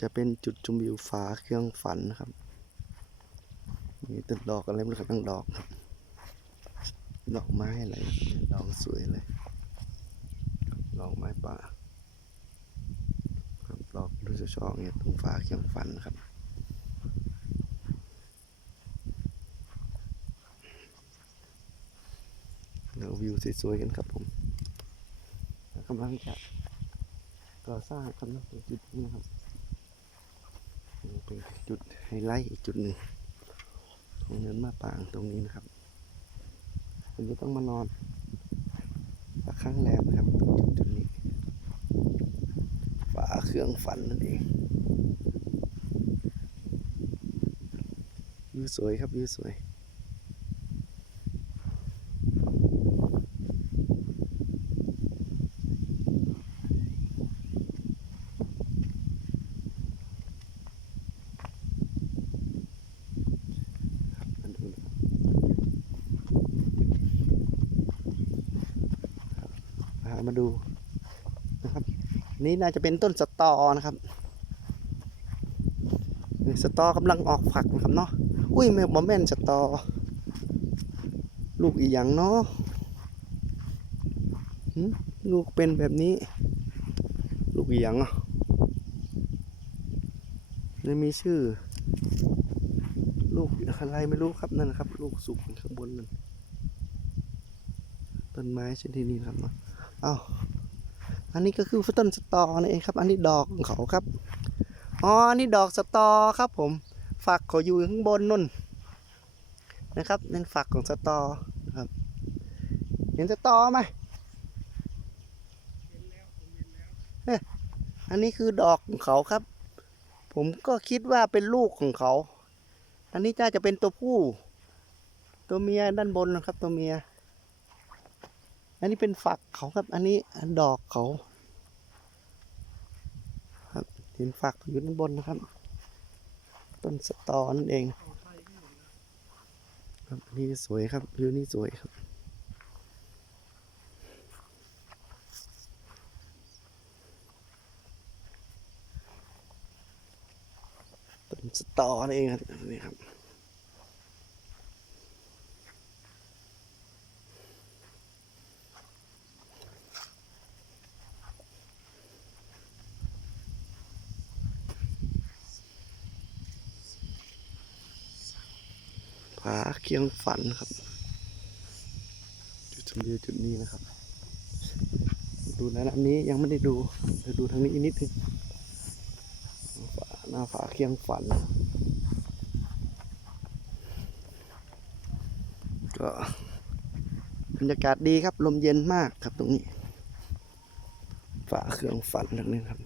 จะเป็นจุดชมวิวฟ้าเครื่องฝันนะครับ มีต้นดอกอะไรไม่รู้ครับตั้งดอกครับดอกไม้อะไรดอกสวยเลยดอกไม้ป่าครับดอกดูจะชอบเนี่ยตรงฟ้าเครื่องฝันครับ เดี๋ยววิวสวยๆกันครับผมกำลังจะ ก่อสร้างครับนะจุดนี้นะครับเป็นจุดไฮไลท์อีกจุดหนึ่งตรงเนินมาปางตรงนี้นะครับผมจะต้องมานอนสักครั้งแรมนะครับตรงจุดจุดนี้ฝาเครื่องฝันนั่นเองวิวสวยครับวิวสวย ครับมาดูนะครับพามาดูนะครับ นี่น่าจะเป็นต้นสตอนะครับสตอกำลังออกฝักนะครับเนาะอุ้ยแม่บอแม่นสตอ ลูกอีหยังเนาะลูกเป็นแบบนี้ ลูกอีหยังอะนี่มีชื่อ ลูกอะไรไม่รู้ครับนั่นนะครับ ลูกสุกข้างบนนั่นต้นไม้ชนิดนี้ครับเนาะ อ้าวอันนี้ก็คือต้นสตอนี่เองครับ อันนี้ดอกของเขาครับ อ๋อ อันนี้ดอกสตอครับผม ฝักเขาอยู่ข้างบนนู่น นะครับนั่นฝักของสตอครับ เห็นสตอไหมเนี่ยอันนี้คือดอกของเขาครับ ผมก็คิดว่าเป็นลูกของเขา อันนี้น่าจะเป็นตัวผู้ ตัวเมียด้านบนนะครับ ตัวเมีย อันนี้เป็นฝักเขาครับ อันนี้ดอกเขาครับเห็นฝักอยู่ด้านบนนะครับ ต้นสตอนั่นเอง ครับนนี่สวยครับวิวนี่สวยครับต้นสตอนั่นเองครับนี่ครับ ผาเคียงฝันครับ จุดชมวิวจุดนี้นะครับ ดูแล้วอันนี้ยังไม่ได้ดูเดี๋ยวดูทางนี้อีกนิดนึงฝาหน้าผาเคียงฝัน ก็บรรยากาศดีครับ ลมเย็นมากครับตรงนี้ฝาเครื่องฝันตรงนี้ครับ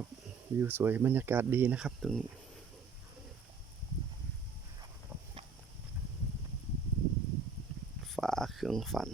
ครับ วิวสวยบรรยากาศดีนะครับตรงนี้ฝาเครื่องฝัน